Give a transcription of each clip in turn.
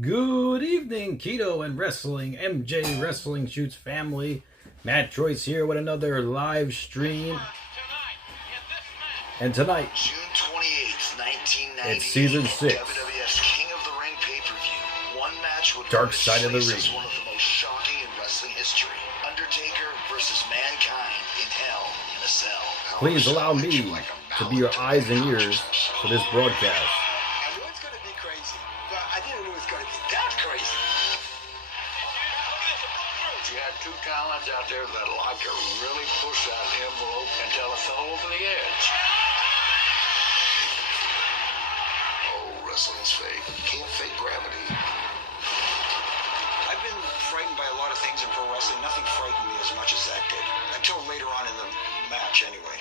Good evening, Keto and Wrestling, MJ Wrestling Shoots family. MATTROISE here with another live stream. And tonight, June 28th, 1998, it's Season 6. WWF's King of the Ring pay-per-view. One match would Dark Side of the place as Ring. one of the most shocking in wrestling history. Undertaker versus Mankind in Hell in a Cell. Please allow me to be your eyes and ears for this broadcast. I knew it's going to be crazy, but I didn't know it was going to be that crazy. You had two talents out there that like to really push that envelope until it fell over the edge. Oh, wrestling's fake. You can't fake gravity. I've been frightened by a lot of things in pro wrestling. Nothing frightened me as much as that did. Until later on in the match, anyway.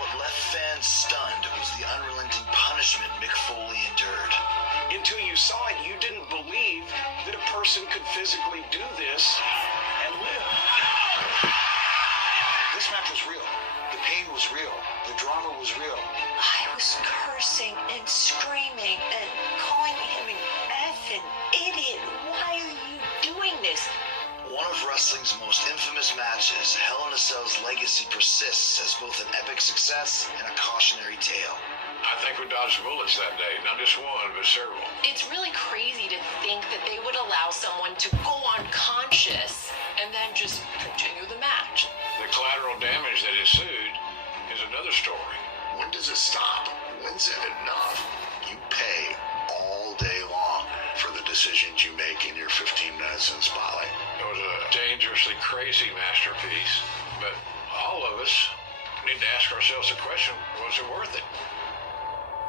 What left fans stunned was the unrelenting punishment Mick Foley endured. Until you saw it, you didn't believe that a person could physically do this and live. This match was real. The pain was real. The drama was real. I was cursing and screaming and calling him an effing idiot. Why are you doing this? One of wrestling's most infamous matches, Hell in a Cell's legacy persists as both an epic success and a cautionary tale. I think we dodged bullets that day. Not just one, but several. It's really crazy to think that they would allow someone to go unconscious and then just continue the match. The collateral damage that ensued is another story. When does it stop? When's it enough? You pay all day long for the decisions you make in your 15 minutes in the spotlight. It was a dangerously crazy masterpiece, but all of us need to ask ourselves the question, was it worth it?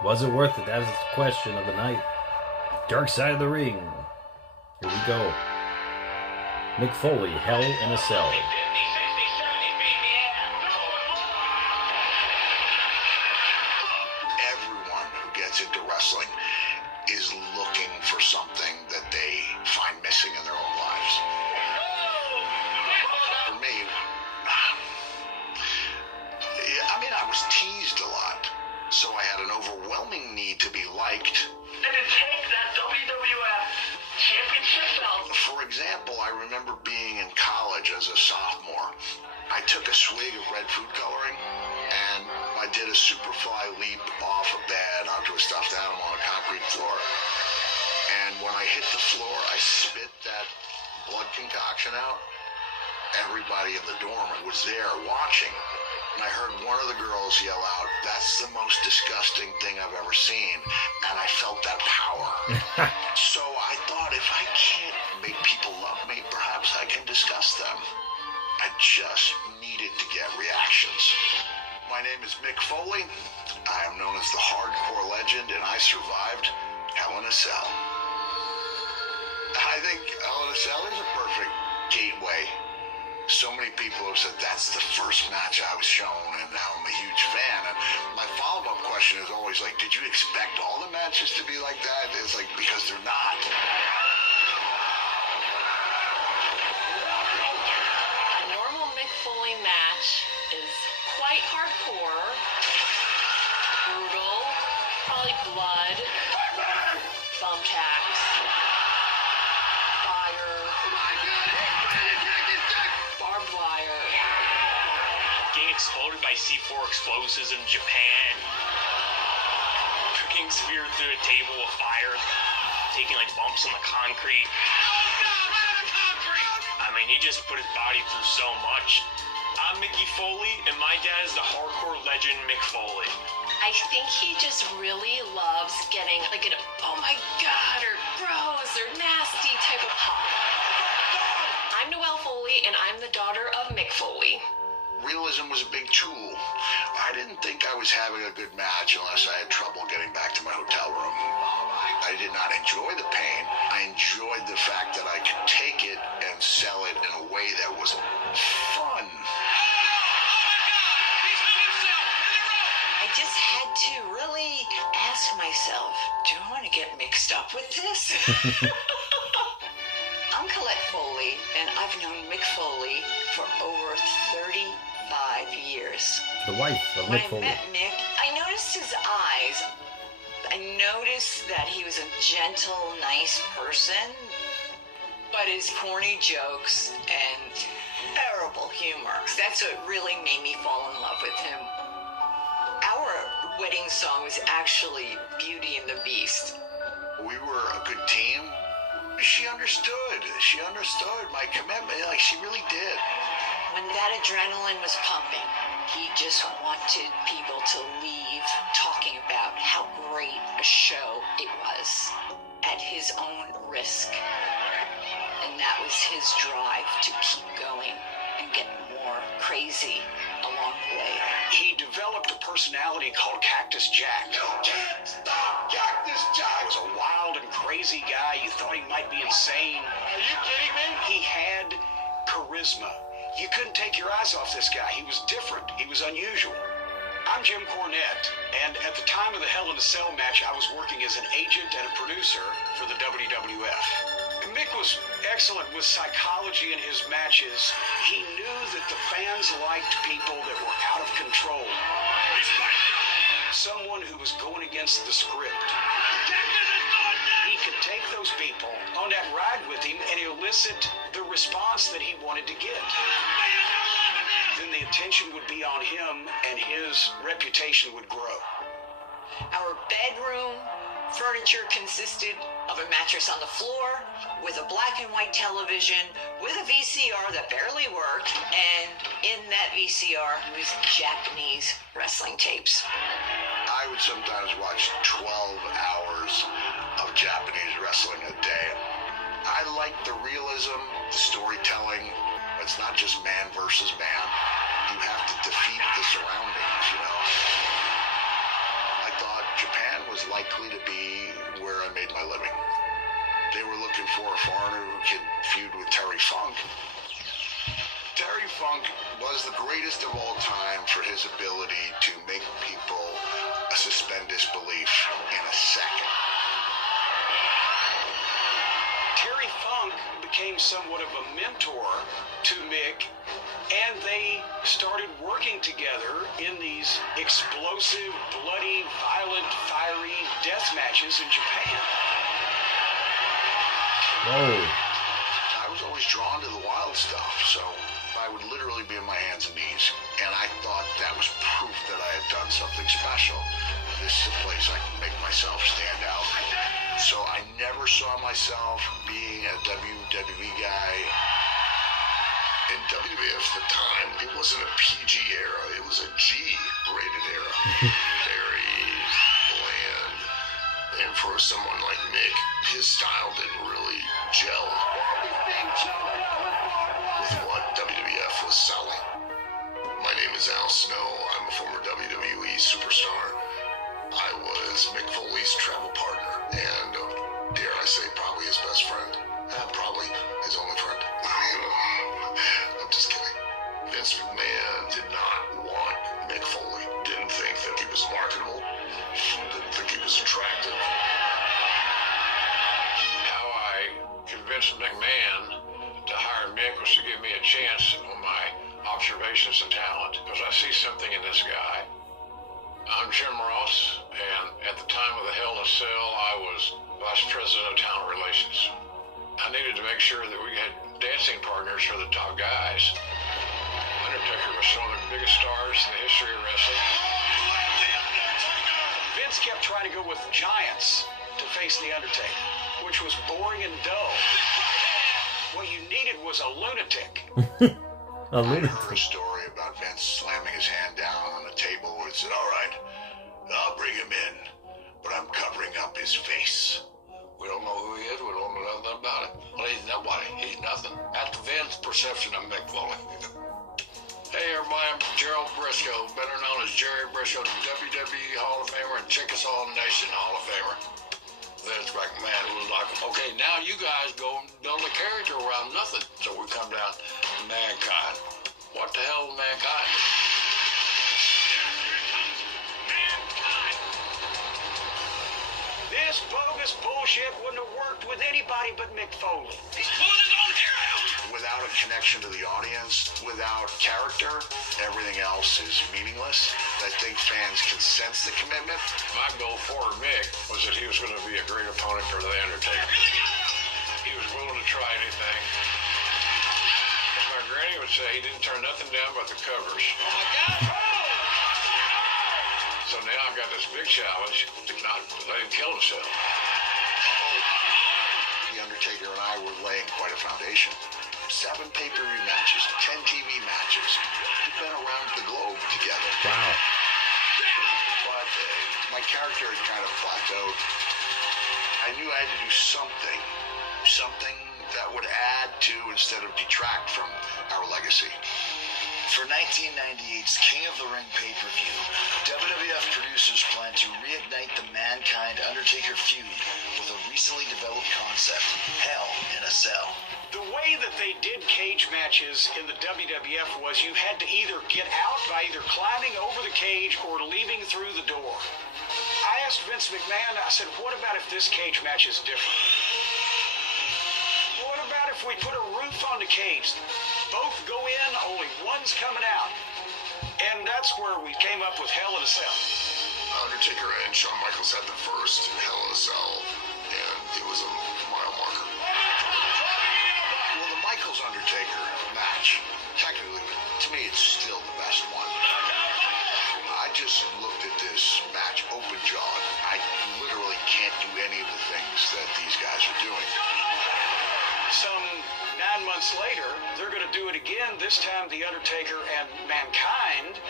Was it worth it? That is the question of the night. Dark Side of the Ring. Here we go. Mick Foley, Hell in a Cell. Everyone who gets into wrestling is looking for something that they find missing in their own lives. For me, I was teased a lot, so I had an overwhelming need to be liked. And to take that WWF championship belt. For example, I remember being in college as a sophomore. I took a swig of red food coloring, and I did a superfly leap off a bed onto a stuffed animal on a concrete floor. And when I hit the floor, I spit that blood concoction out. Everybody in the dorm was there watching. And I heard one of the girls yell out, "That's the most disgusting thing I've ever seen." And I felt that power. So I thought, if I can't make people love me, perhaps I can disgust them. I just needed to get reactions. My name is Mick Foley. I am known as the hardcore legend, and I survived Hell in a Cell. I think Hell in a Cell is a perfect gateway. So many people have said that's the first match I was shown, and now I'm a huge fan. And my follow-up question is always like, did you expect all the matches to be like that? It's like, because they're not. A normal Mick Foley match is quite hardcore, brutal, probably blood, thumbtacks, fire, barbed wire. Getting exploded by C4 explosives in Japan. Getting speared through a table with fire. Taking like bumps on the concrete. I mean, he just put his body through so much. I'm Mickey Foley, and my dad is the hardcore legend Mick Foley. I think he just really loves getting like an oh my god or gross or nasty type of pop. I'm Noelle Foley, and I'm the daughter of Mick Foley. Realism was a big tool. I didn't think I was having a good match unless I had trouble getting back to my hotel room. I did not enjoy the pain. I enjoyed the fact that I could take it and sell it in a way that was fun. I just had to really ask myself, do I want to get mixed up with this? I'm Colette Foley, and I've known Mick Foley for over 35 years. The wife of When Mick I Foley. met Mick, I noticed his eyes I noticed that he was a gentle, nice person, but his corny jokes and terrible humor, that's what really made me fall in love with him. Our wedding song was actually Beauty and the Beast. We were a good team. She understood. She understood my commitment. Like, she really did. When that adrenaline was pumping, he just wanted people to leave talking about how great a show it was at his own risk. And that was his drive to keep going and get more crazy along the way. He developed a personality called Cactus Jack. You can't stop Cactus Jack! He was a wild and crazy guy. You thought he might be insane. Are you kidding me? He had charisma. You couldn't take your eyes off this guy. He was different. He was unusual. I'm Jim Cornette, and at the time of the Hell in a Cell match, I was working as an agent and a producer for the WWF. Mick was excellent with psychology in his matches. He knew that the fans liked people that were out of control. Someone who was going against the script. He could take those people on that ride with him and elicit the response that he wanted to get. Then the attention would be on him and his reputation would grow. Our bedroom furniture consisted of a mattress on the floor with a black and white television with a VCR that barely worked, and in that VCR was Japanese wrestling tapes. I would sometimes watch 12 hours of Japanese wrestling a day. I like the realism, the storytelling. It's not just man versus man. You have to defeat the surroundings, you know. I thought Japan was likely to be where I made my living. They were looking for a foreigner who could feud with Terry Funk. Terry Funk was the greatest of all time for his ability to make people suspend disbelief in a second. Terry Funk became somewhat of a mentor to Mick, and they started working together in these explosive, bloody, violent, fiery death matches in Japan. Whoa. I was always drawn to the wild stuff, so I would literally be on my hands and knees, and I thought that was proof that I had done something special. This is a place I can make myself stand out. So I never saw myself being a WWE guy. In WWF at the time, it wasn't a PG era, it was a G-rated era. Very bland. And for someone like Mick, his style didn't really gel with what WWF was selling. My name is Al Snow. I'm a former WWE superstar. I was Mick Foley's travel partner, and dare I say, probably his best friend. Probably his only friend. I'm just kidding. Vince McMahon did not want Mick Foley. Didn't think that he was marketable. Didn't think he was attractive. How I convinced McMahon to hire Mick was to give me a chance on my observations and talent, because I see something in this guy. I'm Jim Ross, and at the time of the Hell in a Cell, I was Vice President of Talent Relations. I needed to make sure that we had dancing partners for the top guys. Undertaker was one of the biggest stars in the history of wrestling. Vince kept trying to go with giants to face the Undertaker, which was boring and dull. What you needed was a lunatic. A I heard a lunatic. story about Vince slamming his hand down on the table where it said, "All right, I'll bring him in, but I'm covering up his face." We don't know who he is. We don't know nothing about it. Well, he's nobody. He's nothing. That's Vince's perception of Mick Foley. Hey, everybody, I'm Gerald Briscoe, better known as Jerry Briscoe, WWE Hall of Famer and Chickasaw Nation Hall of Famer. Vince McMahon was like, okay, now you guys go and build a character around nothing. So we come down to Mankind. What the hell is Mankind? This bogus bullshit wouldn't have worked with anybody but Mick Foley. He's pulling his own hair out. without a connection to the audience, without character, everything else is meaningless. I think fans can sense the commitment. My goal for Mick was that he was going to be a great opponent for The Undertaker. He was willing to try anything. As my granny would say, he didn't turn nothing down but the covers. Oh my God! So now I've got this big challenge to not let him kill himself. The Undertaker and I were laying quite a foundation. 7 pay-per-view matches, 10 TV matches. We've been around the globe together. Wow. But my character had kind of plateaued. I knew I had to do something that would add to instead of detract from our legacy. For 1998's King of the Ring pay-per-view, WWF producers plan to reignite the Mankind Undertaker feud with a recently developed concept, Hell in a Cell. The way that they did cage matches in the WWF was you had to either get out by either climbing over the cage or leaving through the door. I asked Vince McMahon, I said, what about if this cage match is different? What about if we put a roof on the cage? Both go in, only one's coming out. And that's where we came up with Hell in a Cell. Undertaker and Shawn Michaels had the first Hell in a Cell, and it was a mile marker. Well, the Michaels Undertaker match, technically, to me, it's still the best one. I just looked at this match open-jawed. I literally can't do any of the things that these guys are doing. Some 9 months later, they're going to do it again, this time The Undertaker and Mankind.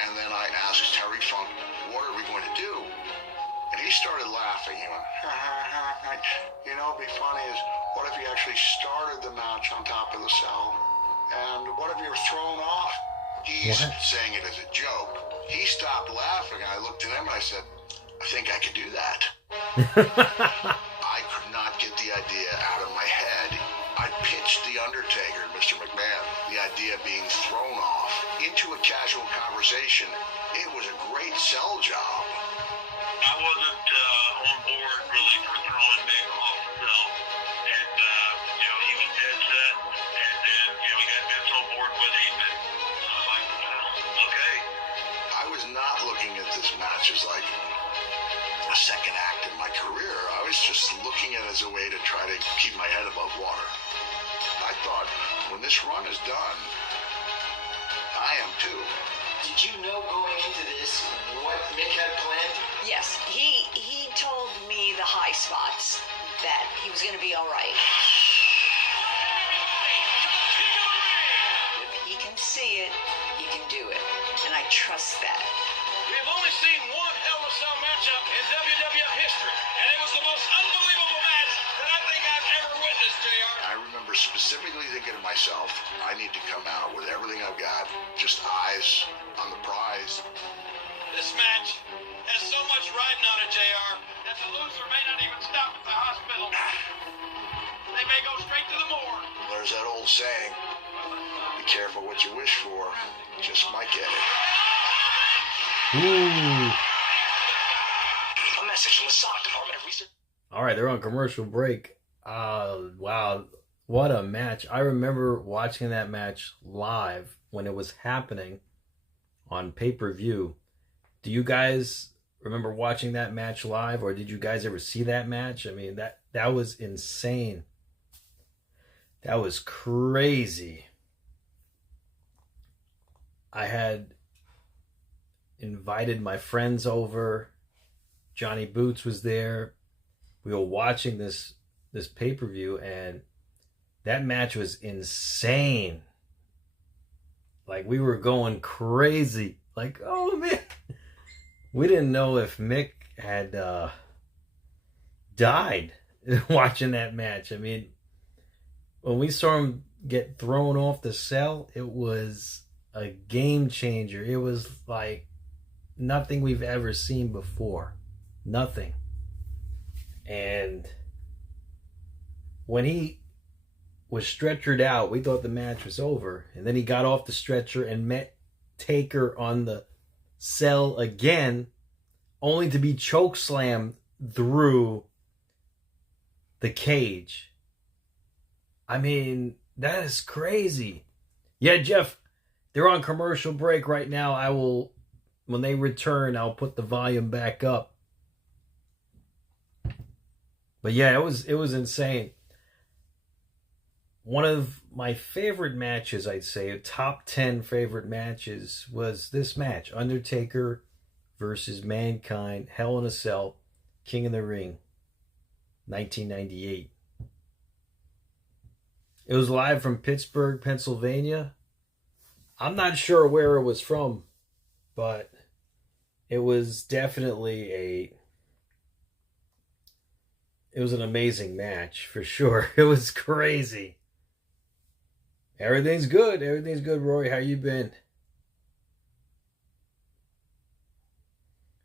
And then I asked Terry Funk, what are we going to do? And he started laughing. He went, you know, what'd be funny is, what if you actually started the match on top of the cell? And what if you were thrown off? He's saying it as a joke. He stopped laughing, and I looked at him and I said, I think I could do that. I could not get the idea out of my head. I pitched The Undertaker, Mr. McMahon, the idea of being thrown off into a casual conversation. It was a great sell job. I wasn't on board really for throwing Mick off the cell. And, you know, he was dead set. And then, you know, he got Vince on board with him. And I was like, well, okay. I was not looking at this match as like a second act in my career. I was just looking at it as a way to try to keep my head above water. I thought, when this run is done, I am too. Did you know going into this what Mick had planned? Yes, he told me the high spots, that he was going to be all right. If he can see it, he can do it. And I trust that. We've only seen one Hell in a Cell matchup in WWF history, and it was the most unbelievable match that I think I've ever witnessed, JR. I remember specifically thinking to myself, I need to come out with everything I've got, just eyes on the prize. This match has so much riding on it, JR, that the loser may not even stop at the hospital. They may go straight to the morgue. There's that old saying, be careful what you wish for, just might get it. Ooh. A message from the Sonic Department of Research. All right, they're on commercial break. Wow, what a match. I remember watching that match live when it was happening on pay-per-view. Do you guys remember watching that match live, or did you guys ever see that match? I mean, that was insane. That was crazy. I had invited my friends over. Johnny Boots was there. We were watching this pay-per-view, and that match was insane. Like, we were going crazy. Like, oh man. We didn't know if Mick had died watching that match. I mean, when we saw him get thrown off the cell, it was a game changer. It was like nothing we've ever seen before. Nothing. And when he was stretchered out, we thought the match was over. And then he got off the stretcher and met Taker on the cell again, only to be chokeslammed through the cage. I mean, That is crazy. Yeah, Jeff, they're on commercial break right now. I will, when they return, I'll put the volume back up. But yeah, it was insane. One of my favorite matches, I'd say, top 10 favorite matches, was this match. Undertaker versus Mankind, Hell in a Cell, King of the Ring, 1998. It was live from Pittsburgh, Pennsylvania. I'm not sure where it was from, but it was definitely it was an amazing match for sure. It was crazy. Everything's good. Everything's good, Roy. How you been?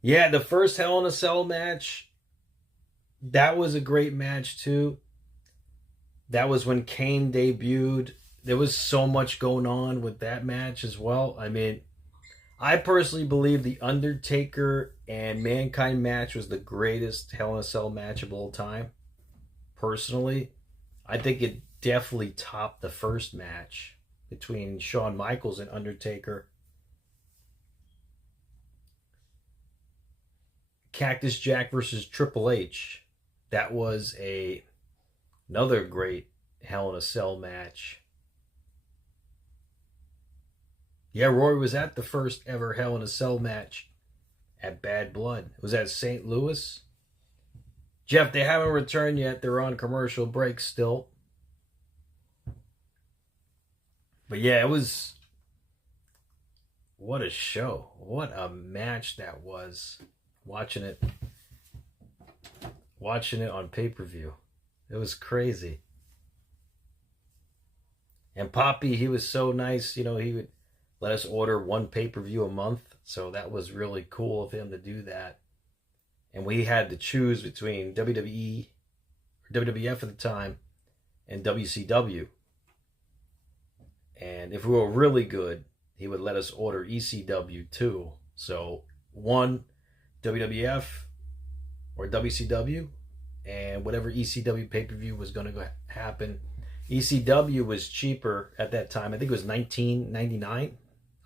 Yeah, the first Hell in a Cell match, that was a great match too. That was when Kane debuted. There was so much going on with that match as well. I mean, I personally believe the Undertaker and Mankind match was the greatest Hell in a Cell match of all time. Personally, I think it definitely topped the first match between Shawn Michaels and Undertaker. Cactus Jack versus Triple H. That was another great Hell in a Cell match. Yeah, Roy was at the first ever Hell in a Cell match at Bad Blood. It was at St. Louis. Jeff, they haven't returned yet. They're on commercial break still. But yeah, it was... what a show. What a match that was. Watching it on pay-per-view. It was crazy. And Poppy, he was so nice. You know, he would let us order one pay-per-view a month. So that was really cool of him to do that. And we had to choose between WWE, or WWF at the time, and WCW. And if we were really good, he would let us order ECW too. So one, WWF or WCW, and whatever ECW pay-per-view was going to happen. ECW was cheaper at that time. I think it was $19.99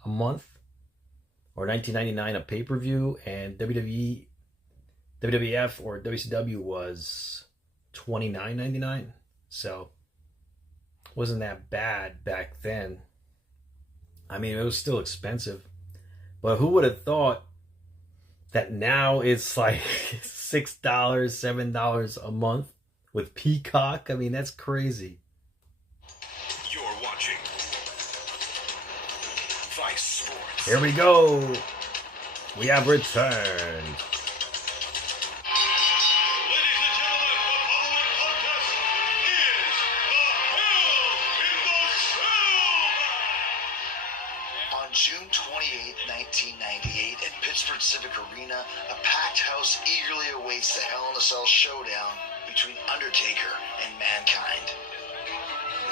a month or $19.99 a pay-per-view, and WWF or WCW was $29.99. So wasn't that bad back then. I mean, it was still expensive, but who would have thought that now it's like $6, $7 a month with Peacock? I mean, that's crazy. You're watching Vice Sports. Here we go. We have returned. June 28, 1998, at Pittsburgh Civic Arena, a packed house eagerly awaits the Hell in a Cell showdown between Undertaker and Mankind.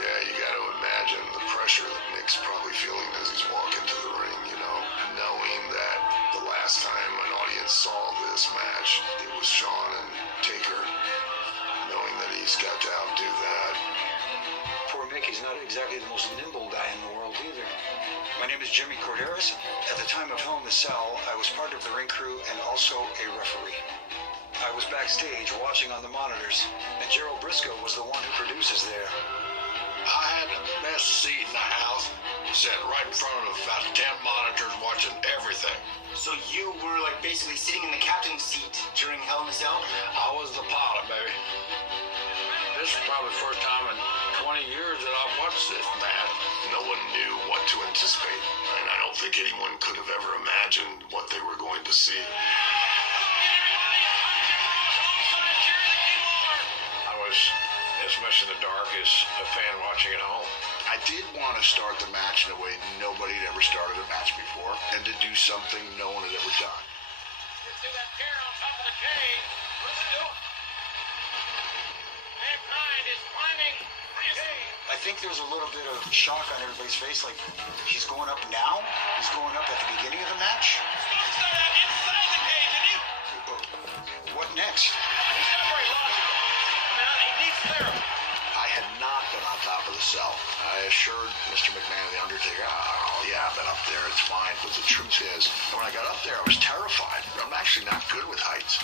Yeah, you got to imagine the pressure that Mick's probably feeling as he's walking to the ring, you know, knowing that the last time an audience saw this match, it was Shawn and Taker, knowing that he's got to outdo that. Poor Mick, he's not exactly the most nimble guy in the world either. My name is Jimmy Corderas. At the time of Hell in a Cell, I was part of the ring crew and also a referee. I was backstage watching on the monitors, and Gerald Briscoe was the one who produces there. I had the best seat in the house, sat right in front of about 10 monitors watching everything. So you were like basically sitting in the captain's seat during Hell in a Cell? I was the pilot, baby. This is probably the first time in 20 years that I've watched this match. No one knew what to anticipate, and I don't think anyone could have ever imagined what they were going to see. I was as much in the dark as a fan watching at home. I did want to start the match in a way nobody had ever started a match before, and to do something no one had ever done. See that chair on top of the cage? What is it doing? Mankind is climbing the cage. I think there was a little bit of shock on everybody's face, like, he's going up now? He's going up at the beginning of the match? He's going to start out inside the cage, and What next? he's not very logical. Now, he needs therapy. I had not been on top of the cell. I assured Mr. McMahon, the Undertaker, oh yeah, I've been up there, it's fine. But the truth is, when I got up there, I was terrified. I'm actually not good with heights.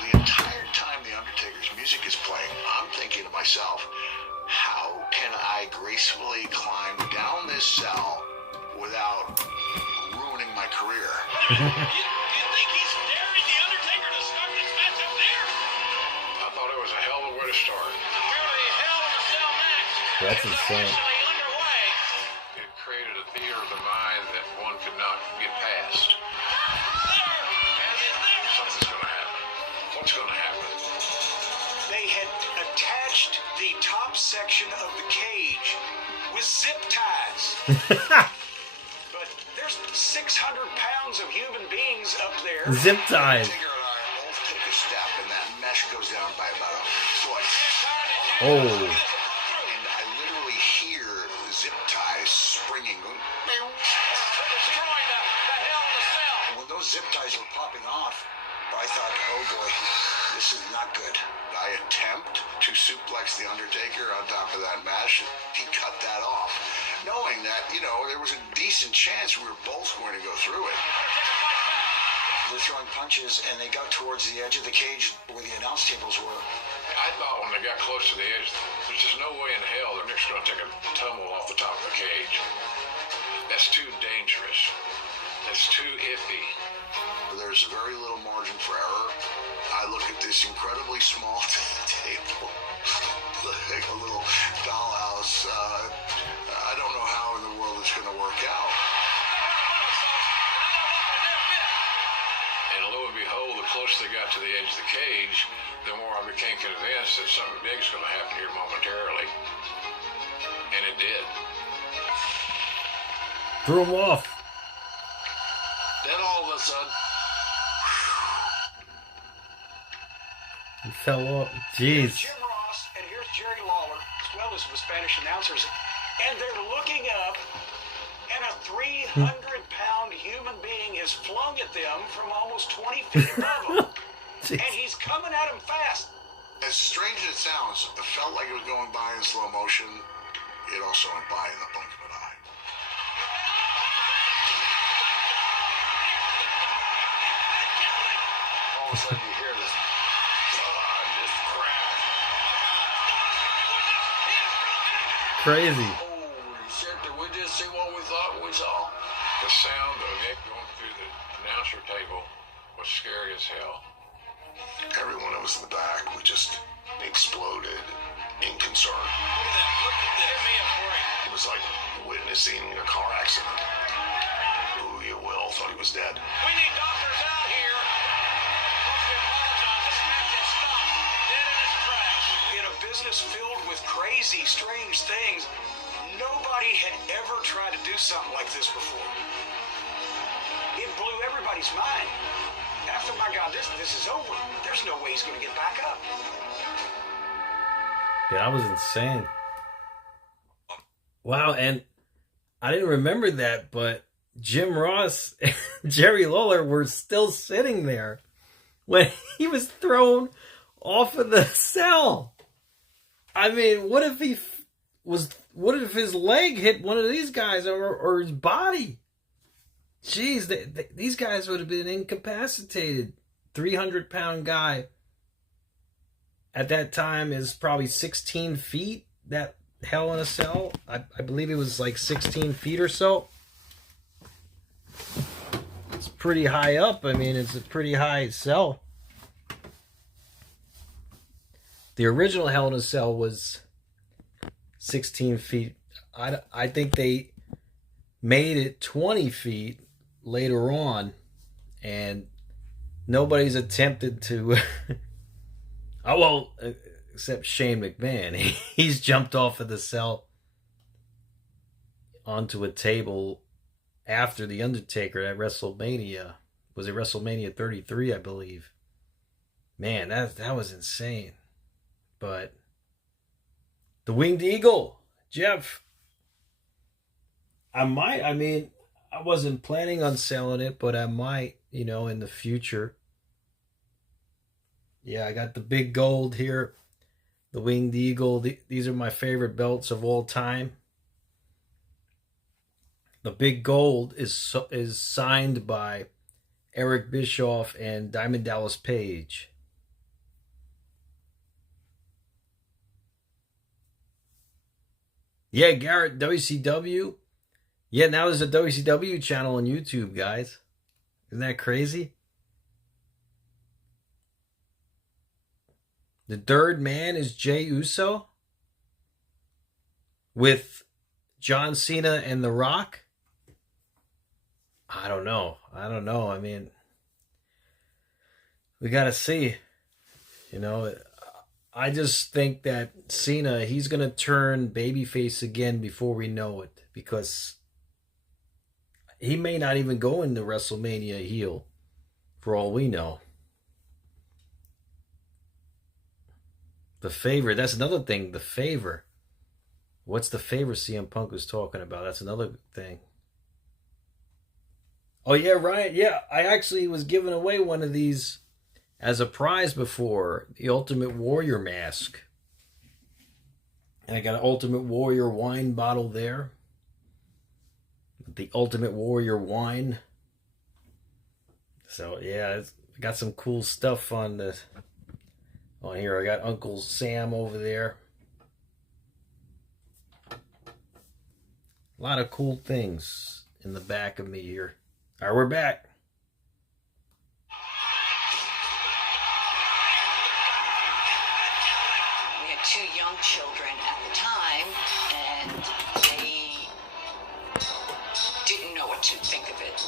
The entire time the Undertaker's music is playing, I'm thinking to myself, how can I gracefully climb down this cell without ruining my career? You think he's daring the Undertaker to start this match up there? I thought it was a hell of a way to start. Apparently, Hell in a Cell match. That's insane. Officially underway. It created a theater of the mind that one could not get past. Something's going to happen. What's going to happen? They had attached the top section of the cage with zip ties. But there's 600 pounds of human beings up there. Zip ties. Undertaker and I both take a step, and that mesh goes down by about a foot. Oh. And I literally hear zip ties springing. Going, meow. Destroying the Hell in a Cell. When those zip ties were popping off, I thought, oh boy, this is not good. I attempt to suplex the Undertaker on top of that mesh. He cut that off, knowing that, you know, there was a decent chance we were both going to go through it. They're throwing punches, and they got towards the edge of the cage where the announce tables were. I thought when they got close to the edge, there's just no way in hell that Nick's going to take a tumble off the top of the cage. That's too dangerous. That's too iffy. There's very little margin for error. I look at this incredibly small table, like a little dollhouse. I don't know how in the world it's going to work out. And lo and behold, the closer they got to the edge of the cage, the more I became convinced that something big's going to happen here momentarily. And it did. Threw him off. Then all of a sudden, He fell off. Jeez. Jim Ross, and here's Jerry Lawler, as well as the Spanish announcers, and they're looking up, and a 300-pound human being is flung at them from almost 20 feet above them. And he's coming at them fast. As strange as it sounds, it felt like it was going by in slow motion. It also went by in the blink of an eye. all of a sudden you hear this, this crash. Crazy. Holy shit, did we just see what we thought we saw? The sound of it going through the announcer table was scary as hell. Everyone that was in the back, we just exploded in concern. Look at this. Give me a break. It was like witnessing a car accident. Who you will thought he was dead. We need doctors out here. Folks, we apologize. This match has stopped dead in its tracks. In a business filled with crazy, strange things, nobody had ever tried to do something like this before. It blew everybody's mind. After, my God, this is over. There's no way he's going to get back up. Yeah, that was insane. Wow, and I didn't remember that, but Jim Ross and Jerry Lawler were still sitting there when he was thrown off of the cell. I mean, what if his leg hit one of these guys or his body? Jeez, these guys would have been incapacitated. 300-pound guy at that time is probably 16 feet. That Hell in a Cell, I believe it was like 16 feet or so. It's pretty high up. I mean, it's a pretty high cell. The original Hell in a Cell was 16 feet. I think they made it 20 feet later on, and nobody's attempted to oh well, except Shane McMahon. He's jumped off of the cell onto a table after the Undertaker at WrestleMania. Was it WrestleMania 33, I believe? Man, that was insane. But the Winged Eagle, Jeff, I wasn't planning on selling it, but I might, in the future. Yeah, I got the big gold here. the Winged Eagle. These are my favorite belts of all time. The Big Gold is signed by Eric Bischoff and Diamond Dallas Page. Yeah, Garrett, WCW. Yeah, now there's a WCW channel on YouTube, guys. Isn't that crazy? The third man is Jey Uso with John Cena and The Rock. I don't know. I mean, we got to see. You know, I just think that Cena, he's going to turn babyface again before we know it, because he may not even go into WrestleMania heel for all we know. The Favor, that's another thing. The Favor. What's the Favor CM Punk was talking about? That's another thing. Oh, yeah, Ryan. Yeah, I actually was giving away one of these as a prize before. The Ultimate Warrior mask. And I got an Ultimate Warrior wine bottle there. The Ultimate Warrior wine. So, yeah, I got some cool stuff on here. I got Uncle Sam over there. A lot of cool things in the back of me here. All right, we're back. We had 2 young children at the time, and they didn't know what to think of it.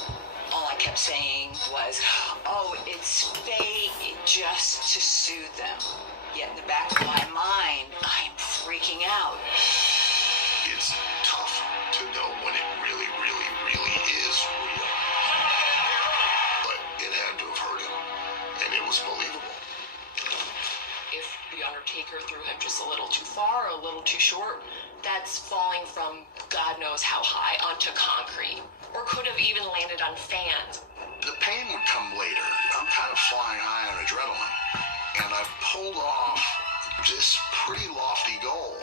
All I kept saying was, oh, it's fake, just to soothe them. Yet in the back of my mind, I'm freaking out. It's tough to know when it really, really, really is real. But it had to have hurt him, and it was believable. If The Undertaker threw him just a little too far or a little too short, that's falling from God knows how high onto concrete, or could have even landed on fans. The pain would come later. I'm kind of flying high on adrenaline, and I pulled off this pretty lofty goal.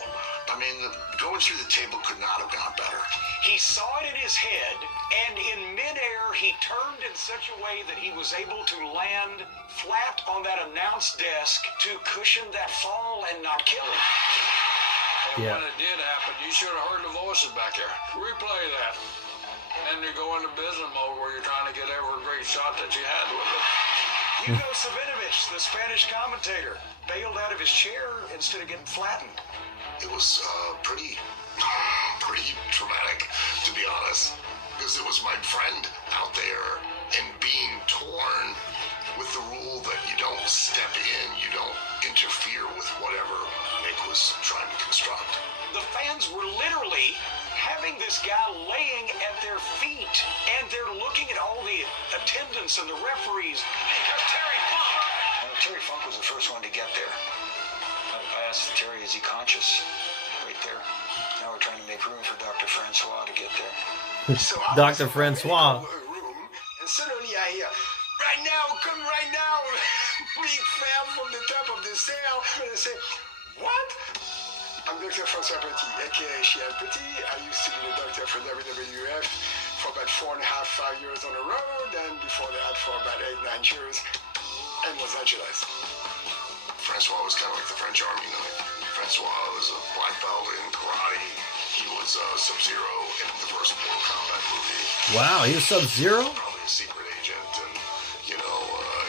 I mean, going through the table could not have gone better. He saw it in his head, and in midair, he turned in such a way that he was able to land flat on that announce desk to cushion that fall and not kill him. And when it did happen, you should have heard the voices back there. Replay that. And you go into business mode where you're trying to get every great shot that you had with it. Hugo Savinovich, the Spanish commentator, bailed out of his chair instead of getting flattened. It was pretty traumatic, to be honest, because it was my friend out there and being torn with the rule that you don't step in, you don't interfere with whatever Mick was trying to construct. The fans were literally having this guy laying at their feet, and they're looking at all the attendants and the referees. Because Terry Funk! Terry Funk was the first one to get there. I asked Terry, is he conscious? Right there. Now we're trying to make room for Dr. Francois to get there. So Dr. Francois. Room, and suddenly I hear, right now, come right now, big fell from the top of the cell. And I say, what? I'm Dr. Francois Petit, aka Chien Petit. I used to be the doctor for WWF for about 4.5, 5 years on the road, and before that for about 8, 9 years in Los Angeles. Francois was kind of like the French Army knight. Francois was a black belt in karate. He was Sub-Zero in the first Mortal Kombat movie. Wow, he was Sub-Zero? Probably a secret agent and,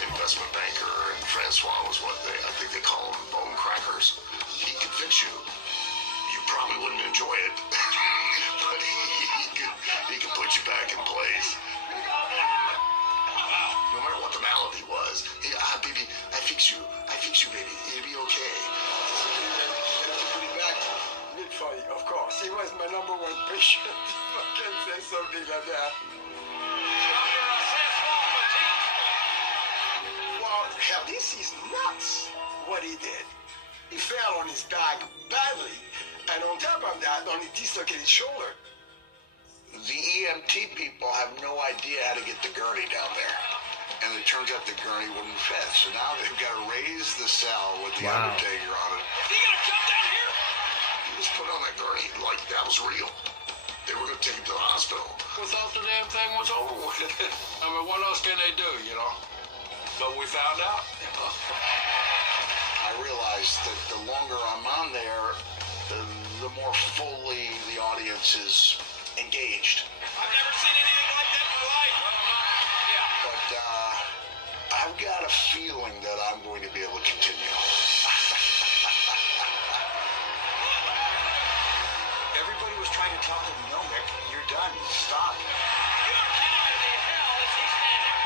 investment banker. And Francois was what I think they call him bone crackers. He could fix you. You probably wouldn't enjoy it, but he could put you back in place. No matter what the malady was. Hey, baby, I fix you, baby. It'll be okay. Put it back. Mick Foley, of course. He was my #1 patient. If I can say something like that. Well, hell, this is nuts, what he did. He fell on his back badly, and on top of that, only dislocated his shoulder. The EMT people have no idea how to get the gurney down there. and it turns out the gurney wouldn't fit. So now they've got to raise the cell with the Undertaker on it. Is he gonna come down here? He was put on that gurney like that was real. They were going to take him to the hospital. We thought the damn thing was over with. I mean, what else can they do, you know? But we found out. I realized that the longer I'm on there, the more fully the audience is engaged. I've never seen anything like that in my life. But I've got a feeling that I'm going to be able to continue. Everybody was trying to tell him, no, Mick, you're done. Stop. You're killing me. Hell, is he standing?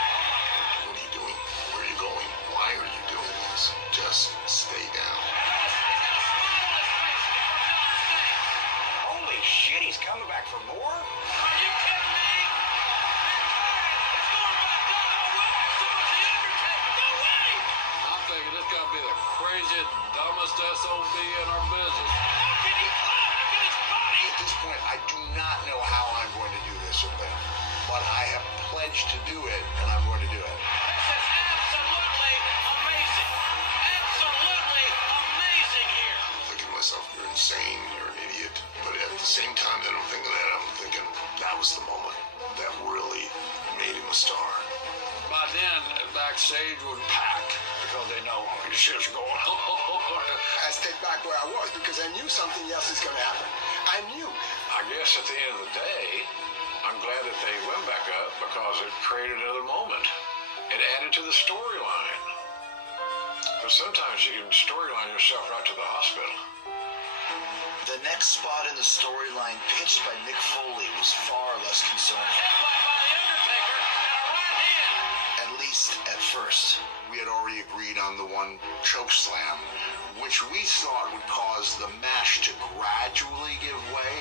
What are you doing? Where are you going? Why are you doing this? Just stay down. Holy shit, he's coming back for more? Are you kidding me? It's going back down. No way. So is the Undertaker. No way. I'm thinking this got to be the craziest, dumbest SOB in our business. How can he climb? Look at his body. At this point, I do not know how I'm going to do this event, but I have pledged to do it, and I'm going to do it. This is absolutely amazing. Absolutely amazing here. I'm thinking to myself, you're insane, you're an idiot. But at the same time that I'm thinking that, I'm thinking that was the moment that really made him a star. By then, backstage was packed because they know shit's going on. I stayed back where I was because I knew something else is going to happen. I knew. I guess at the end of the day, I'm glad that they went back up because it created another moment. It added to the storyline. But sometimes you can storyline yourself right to the hospital. The next spot in the storyline pitched by Mick Foley was far less concerning. Headbutt by the Undertaker and a right hand. At least at first. We had already agreed on the one chokeslam, which we thought would cause the mesh to gradually give way,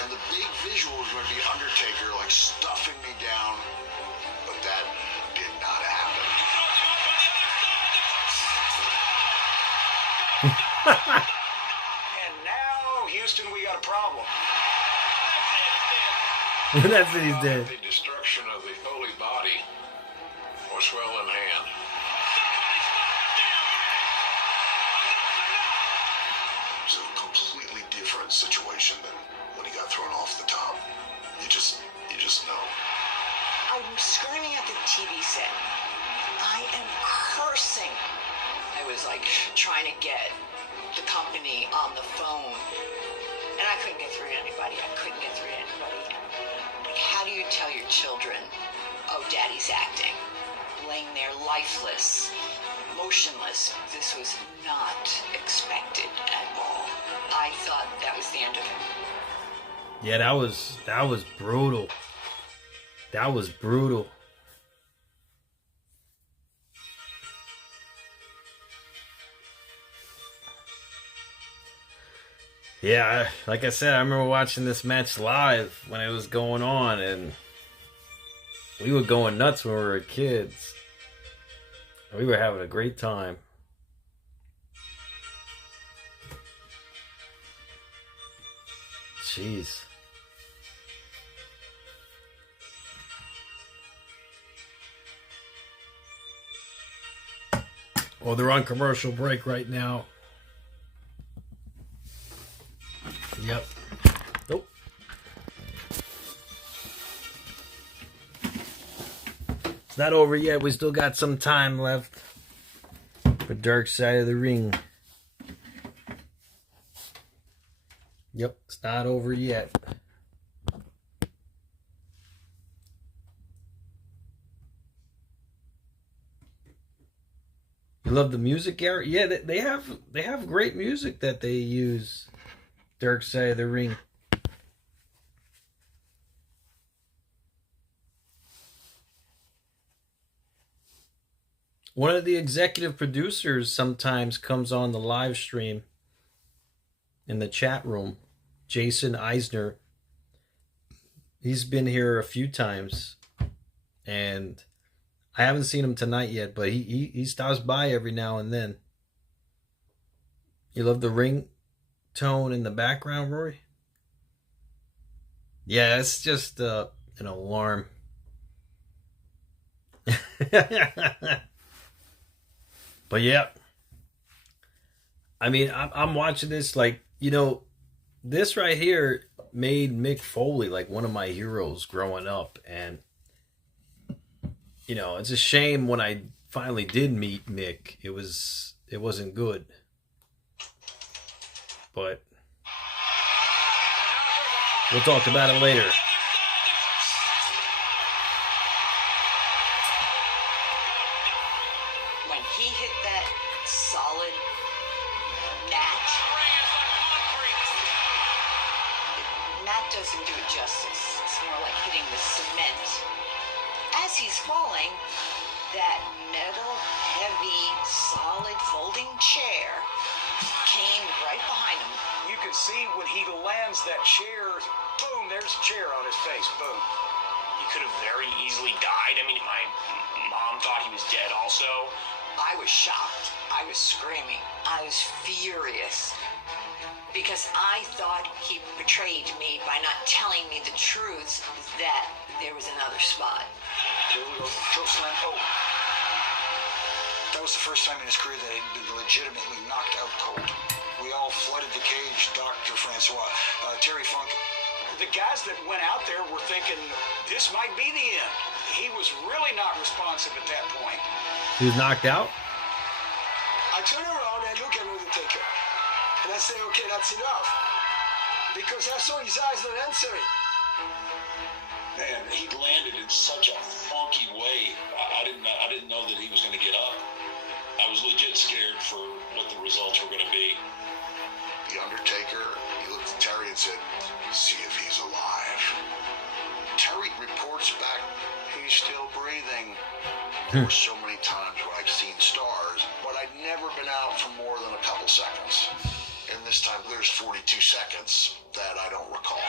and the big visual was going to be Undertaker like stuffing me down, but that did not happen. And now, Houston, we got a problem. That's it, he's dead. The destruction of the Foley body was well in hand. It was a completely different situation than when he got thrown off the top. You just know. I'm screaming at the TV set. I am cursing. I was like trying to get the company on the phone, and I couldn't get through to anybody. Like, how do you tell your children, oh, daddy's acting? Laying there lifeless, motionless. This was not expected at all. I thought that was the end of him. Yeah, that was brutal. That was brutal. Yeah, like I said, I remember watching this match live when it was going on, and we were going nuts when we were kids. We were having a great time. Jeez. Well, they're on commercial break right now. Yep. Nope. It's not over yet. We still got some time left for Dark Side of the Ring. Yep, it's not over yet. You love the music, Gary? Yeah, they have great music that they use. Dark Side of the Ring. One of the executive producers sometimes comes on the live stream in the chat room. Jason Eisner. He's been here a few times, and I haven't seen him tonight yet, but he stops by every now and then. You love the ring tone in the background, Rory? Yeah, it's just an alarm. But yeah, I mean, I'm watching this, like, you know, this right here made Mick Foley like one of my heroes growing up, and you know, it's a shame when I finally did meet Mick, it wasn't good. But we'll talk about it later. When he hit that solid mat, mat doesn't do it justice. It's more like hitting the cement. As he's falling, that metal, heavy, solid folding chair came right behind him. You can see when he lands that chair, boom, there's a chair on his face, boom. He could have very easily died. I mean, my mom thought he was dead also. I was shocked. I was screaming. I was furious. Because I thought he betrayed me by not telling me the truth that there was another spot. Here we go, chokeslam. Oh. That was the first time in his career that he'd been legitimately knocked out cold. We all flooded the cage, Dr. Francois, Terry Funk. The guys that went out there were thinking, this might be the end. He was really not responsive at that point. He was knocked out? I turn around and look at Undertaker. And I say, okay, that's enough. Because I saw his eyes not answering. Man, he landed in such a funky way. I didn't know that he was going to get up. I was legit scared for what the results were going to be. The Undertaker, he looked at Terry and said, see if he's alive. Terry reports back, he's still breathing. There were so many times where I've seen stars, but I'd never been out for more than a couple seconds. And this time there's 42 seconds that I don't recall.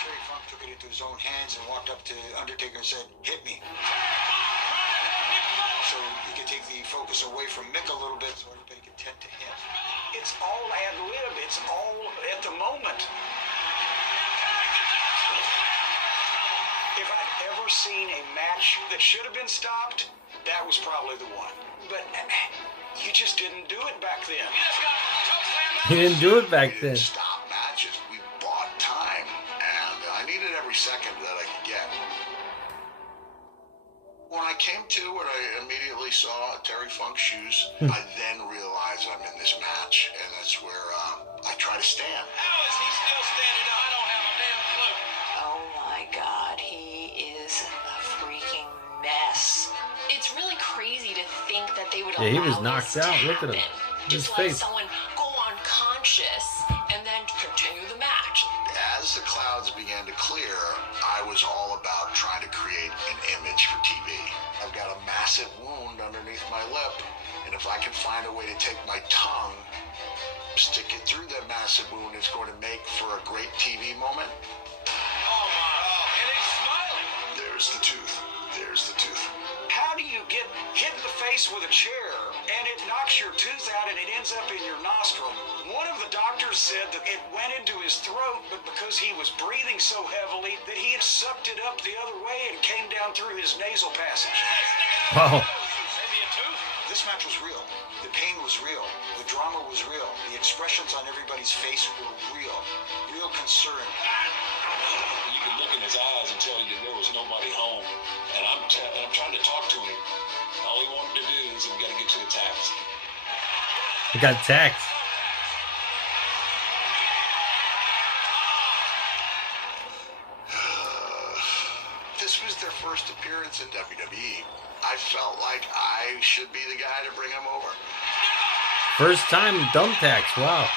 Terry Funk took it into his own hands and walked up to Undertaker and said, hit me. So he could take the focus away from Mick a little bit so everybody could tend to him. It's all ad-lib. It's all at the moment. If I'd ever seen a match that should have been stopped, that was probably the one. But you just didn't do it back then. He didn't do it back then. Stop matches. We bought time, and I needed every second that I could get. When I came to and I immediately saw Terry Funk's shoes, I then realized I'm in this match, and that's where I try to stand. How is he still standing up? I don't have a damn clue. Oh my God, he is a freaking mess. It's really crazy to think that they would Yeah, he was allow knocked this to out. Look at him. happen. His Just let face. someone go unconscious and then continue the match. As the clouds began to clear, I was all about trying to create an image for TV. I've got a massive wound underneath my lip, and if I can find a way to take my tongue, stick it through that massive wound, it's going to make for a great TV moment. Oh my, and he's smiling. There's the tooth. There's the tooth. How do you get hit in the face with a chair and it knocks your tooth out and it ends up in your nostril? One of the doctors said that it went into his throat, but because he was breathing so heavily that he had sucked it up the other way and came down through his nasal passage. Wow. Maybe a tooth? This match was real. The pain was real. The drama was real. The expressions on everybody's face were real. Real concern. You could look in his eyes and tell you there was nobody home. And I'm trying to talk to him. All he wanted to do is we got to get to the tacks. He got taxed. This was their first appearance in WWE. I felt like I should be the guy to bring him over. First time thumbtacks. Wow.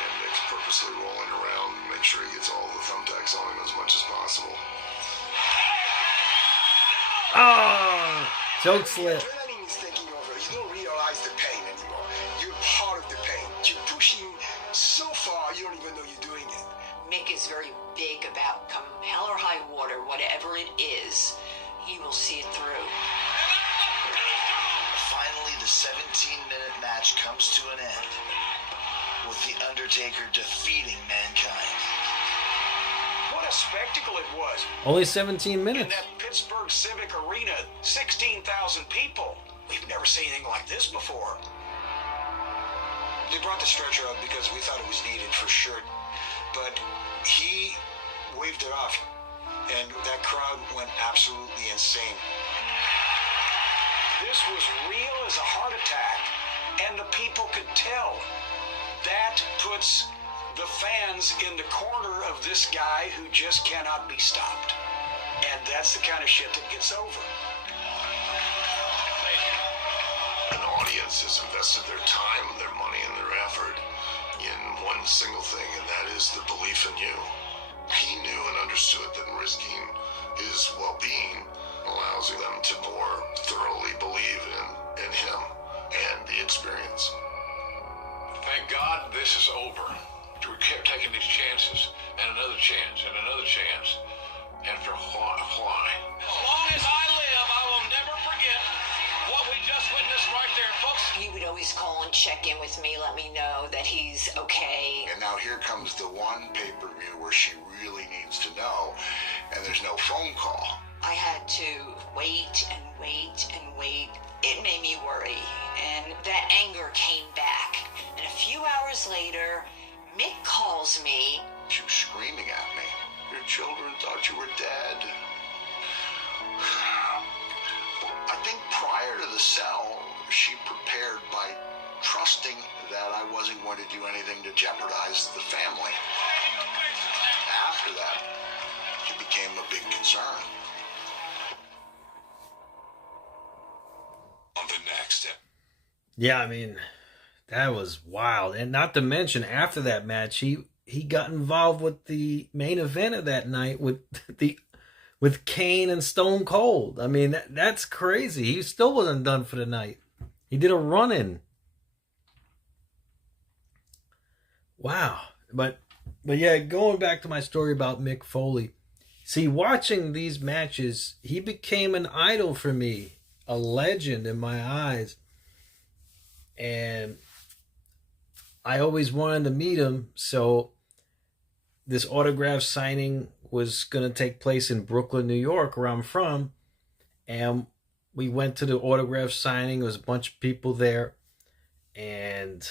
And Mick's purposely rolling around, make sure he gets all the thumbtacks on him as much as possible. Oh, choke slip. Adrenaline is taking over. You don't realize the pain anymore. You're part of the pain. You're pushing so far, you don't even know you're doing it. Mick is very big about come hell or high water, whatever it is, he will see it through. Finally, the 17-minute match comes to an end, with The Undertaker defeating Mankind. What What a spectacle it was. Only 17 In minutes. that Pittsburgh Civic Arena, 16,000 people. We've never seen anything like this before. They brought the stretcher out because we thought it was needed for sure. But he waved it off, and that crowd went absolutely insane. This was real as a heart attack, and the people could tell. That puts the fans in the corner of this guy who just cannot be stopped. And that's the kind of shit that gets over. An audience has invested their time, their money, and their effort in one single thing, and that is the belief in you. He knew and understood that risking his well-being allows them to more thoroughly believe in him and the experience. Thank God this is over. We kept taking these chances, and another chance, and another chance. After why? As long as I live, I will never forget what we just witnessed right there, folks. He would always call and check in with me, let me know that he's okay. And now here comes the one pay-per-view where she really needs to know, and there's no phone call. I had to wait and wait and wait. It made me worry, and that anger came back. And a few hours later, Mick calls me. She was screaming at me. Your children thought you were dead. I think prior to the cell, she prepared by trusting that I wasn't going to do anything to jeopardize the family. After that, it became a big concern. On the next step. Yeah, I mean, that was wild. And not to mention, after that match, he got involved with the main event of that night with Kane and Stone Cold. I mean, that's crazy. He still wasn't done for the night. He did a run-in. Wow. But yeah, going back to my story about Mick Foley. See, watching these matches, he became an idol for me. A legend in my eyes. And I always wanted to meet him, so this autograph signing was going to take place in Brooklyn, New York, where I'm from. And we went to the autograph signing. There was a bunch of people there. And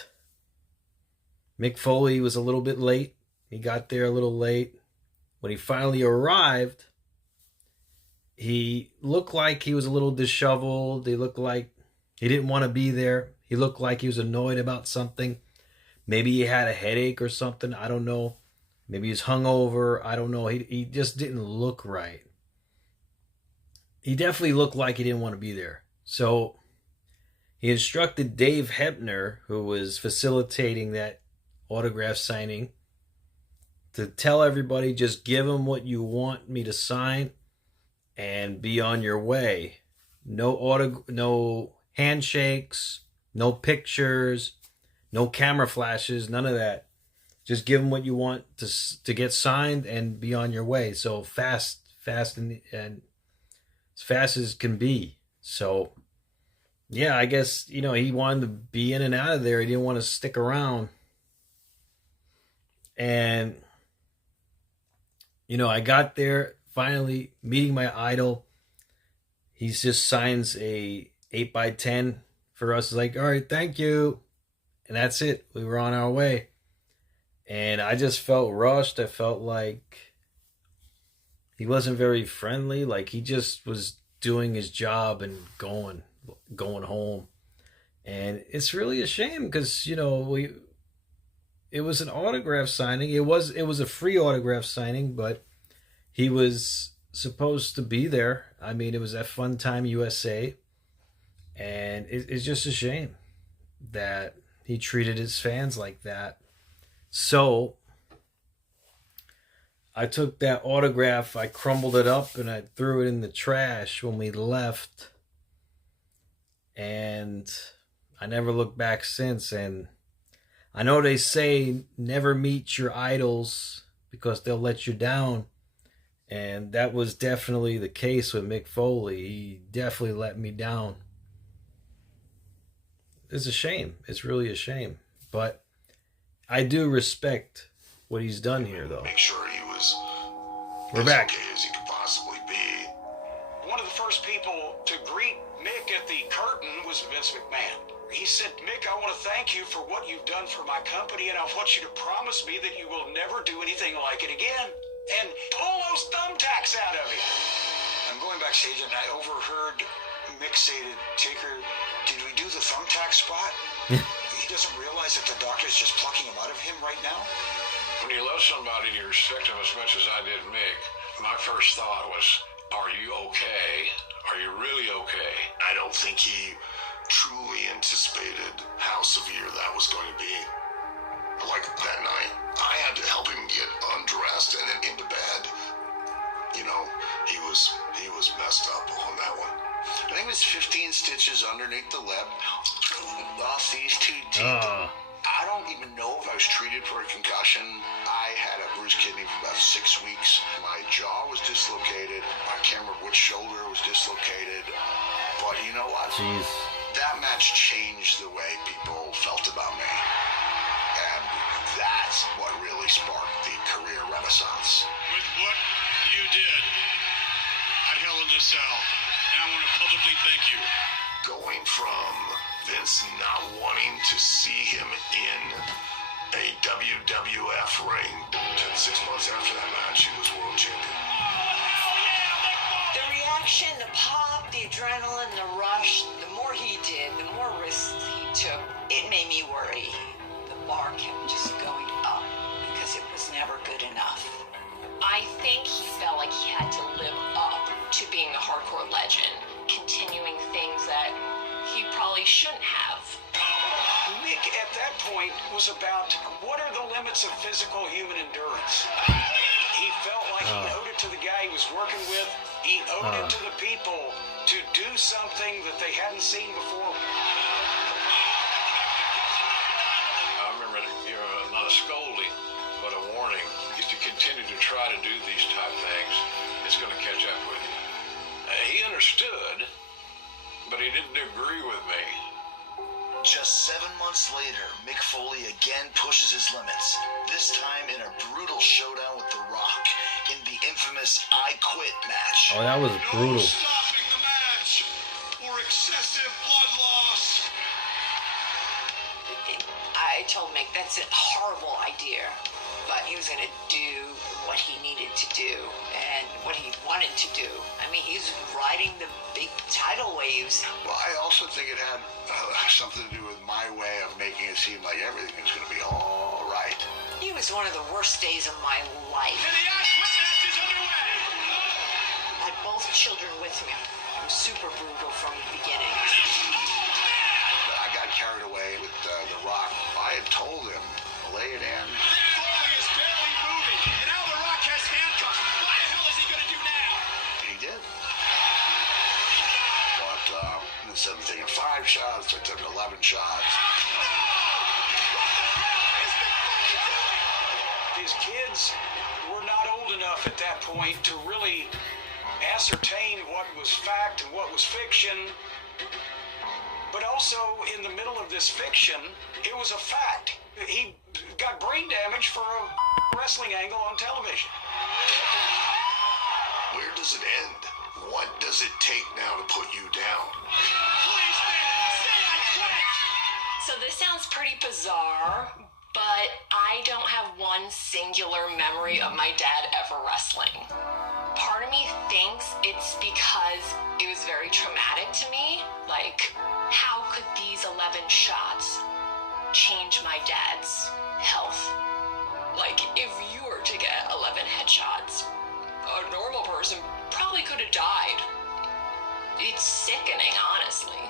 Mick Foley was a little bit late. He got there a little late. When he finally arrived, he looked like he was a little disheveled. He looked like he didn't want to be there. He looked like he was annoyed about something. Maybe he had a headache or something. I don't know. Maybe he was hungover. I don't know. He just didn't look right. He definitely looked like he didn't want to be there. So he instructed Dave Hebner, who was facilitating that autograph signing, to tell everybody, just give him what you want me to sign and be on your way. No handshakes, no pictures, no camera flashes, none of that. Just give him what you want to get signed and be on your way. So fast and as fast as can be. So yeah, I guess, he wanted to be in and out of there. He didn't want to stick around. And I got there, finally meeting my idol. He just signs a 8x10 for us. Like, all right, thank you. And that's it. We were on our way. And I just felt rushed. I felt like he wasn't very friendly. Like he just was doing his job and going home. And it's really a shame because, it was an autograph signing. It was a free autograph signing, but he was supposed to be there. I mean, it was at Fun Time USA. And it's just a shame that he treated his fans like that. So I took that autograph, I crumbled it up, and I threw it in the trash when we left. And I never looked back since. And I know they say never meet your idols because they'll let you down. And that was definitely the case with Mick Foley. He definitely let me down. It's a shame. It's really a shame. But I do respect what he's done here, though. Make sure he was We're as back. okay as he could possibly be. One of the first people to greet Mick at the curtain was Vince McMahon. He said, Mick, I want to thank you for what you've done for my company, and I want you to promise me that you will never do anything like it again. And pull those thumbtacks out of him. I'm going backstage, and I overheard Mick say to Taker, did we do the thumbtack spot? He doesn't realize that the doctor's just plucking him out of him right now? When you love somebody, you respect them as much as I did Mick. My first thought was, are you okay? Are you really okay? I don't think he truly anticipated how severe that was going to be. Like that night, I had to help him get undressed and then into bed. You know, he was messed up on that one. I think it was 15 stitches underneath the lip. Lost these 2 teeth. I don't even know if I was treated for a concussion. I had a bruised kidney for about 6 weeks. My jaw was dislocated. I can't remember which shoulder was dislocated. But you know what? Jeez. That match changed the way people felt about me. And that's what really sparked the career renaissance. With what you did at Hell in a Cell, and I want to publicly thank you. Going from Vince not wanting to see him in a WWF ring to 6 months after that match, he was world champion. The reaction, the pop, the adrenaline, the rush, the more he did, the more risks he took, it made me worry. The bar kept just going up because it was never good enough. I think he felt like he had to live up to being a hardcore legend, continuing things that he probably shouldn't have. Mick, at that point, was about what are the limits of physical human endurance? He felt like he owed it to the guy he was working with. He owed it to the people to do something that they hadn't seen before. I remember, not a scolding, but a warning. If you continue to try to do these type things, it's going to catch up with you. He understood, but he didn't agree with me. Just 7 months later, Mick Foley again pushes his limits, this time in a brutal showdown with The Rock in the infamous I Quit match. Oh, that was brutal. No stopping the match for excessive blood loss. I told Mick that's a horrible idea, but he was going to do what he needed to do and what he wanted to do. I mean, he's riding the big tidal waves. Well, I also think it had something to do with my way of making it seem like everything is going to be all right. It was one of the worst days of my life. And the I Quit match is underway. I had both children with me. It was super brutal from the beginning. I got carried away with The Rock. I had told him, lay it in. Foley is barely moving, and now The Rock has handcuffs. What the hell is he going to do now? He did. But instead of taking 5 shots, I took 11 shots. His kids were not old enough at that point to really ascertain what was fact and what was fiction. But also, in the middle of this fiction, it was a fact. He got brain damage for a wrestling angle on television. Where does it end? What does it take now to put you down? Please, man, say I quit. So this sounds pretty bizarre, but I don't have one singular memory of my dad ever wrestling. Part of me thinks it's because it was very traumatic to me. Like, how could these 11 shots change my dad's health? Like, if you were to get 11 headshots, a normal person probably could have died. It's sickening, honestly.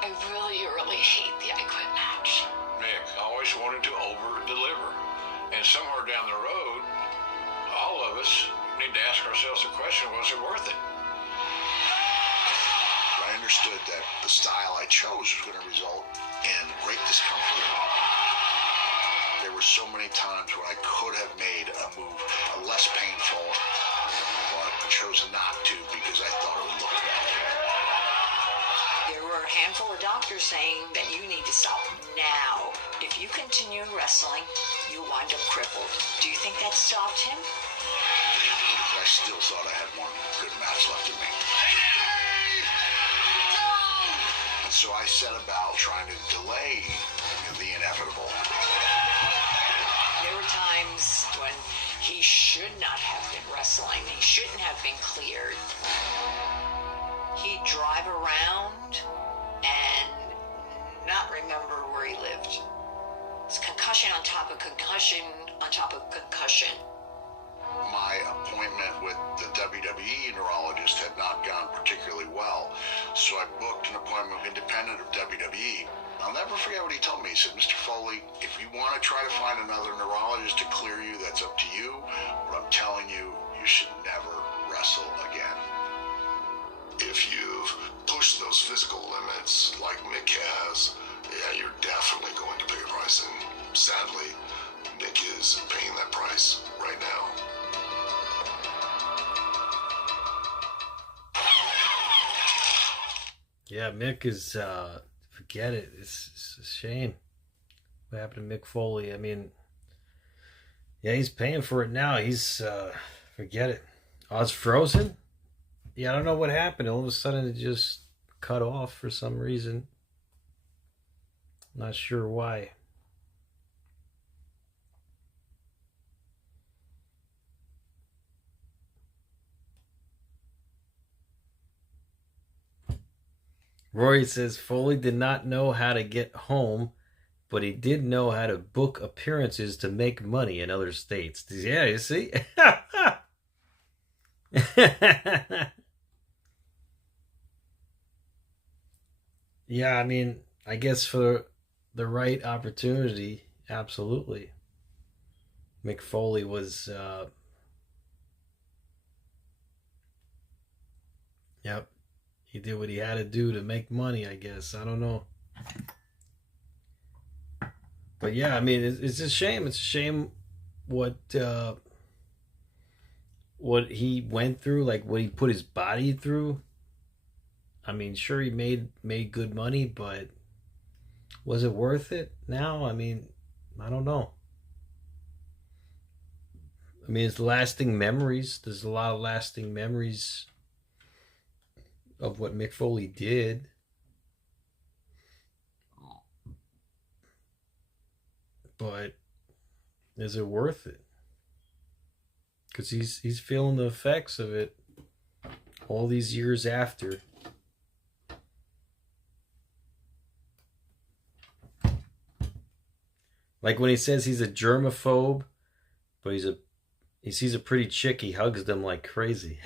I really, really hate the I Quit match. Mick always wanted to over-deliver. And somewhere down the road, all of us need to ask ourselves the question, was it worth it? I understood that the style I chose was going to result in great discomfort. There were so many times when I could have made a move less painful, but I chose not to because I thought it would look better. There were a handful of doctors saying that you need to stop now. If you continue wrestling, you'll wind up crippled. Do you think that stopped him? I still thought I had one good match left in me. And so I set about trying to delay the inevitable. There were times when he should not have been wrestling. He shouldn't have been cleared. He'd drive around and not remember where he lived. It's concussion on top of concussion on top of concussion. My appointment with the WWE neurologist had not gone particularly well, so I booked an appointment independent of WWE. I'll never forget what he told me. He said, Mr. Foley, if you want to try to find another neurologist to clear you, that's up to you. But I'm telling you, you should never wrestle again. If you've pushed those physical limits like Mick has, yeah, you're definitely going to pay a price. And sadly, Mick is paying that price right now. Yeah, Mick is, forget it. It's a shame what happened to Mick Foley. I mean, yeah, he's paying for it now. He's, forget it. Oh, it's frozen? Yeah, I don't know what happened. All of a sudden it just cut off for some reason. Not sure why. Rory says Foley did not know how to get home, but he did know how to book appearances to make money in other states. Yeah, you see? Yeah, I mean, I guess for the right opportunity, absolutely. Mick Foley was, yep, he did what he had to do to make money, I guess. I don't know. But yeah, I mean, it's a shame. It's a shame what he went through, like what he put his body through. I mean, sure, he made good money, but was it worth it now? I mean, I don't know. I mean, it's lasting memories. There's a lot of lasting memories of what Mick Foley did. But is it worth it? Because he's feeling the effects of it all these years after. Like when he says he's a germaphobe, but he sees a pretty chick, he hugs them like crazy.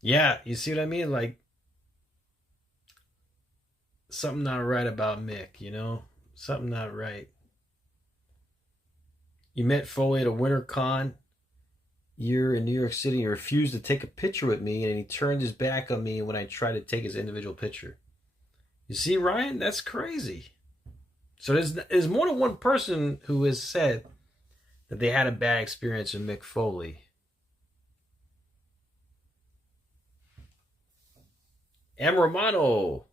Yeah, you see what I mean? Like, something not right about Mick, you know? Something not right. You met Foley at a WinterCon. You're in New York City. He refused to take a picture with me, and he turned his back on me when I tried to take his individual picture. You see, Ryan? That's crazy. So there's more than one person who has said that they had a bad experience with Mick Foley. M. Romano.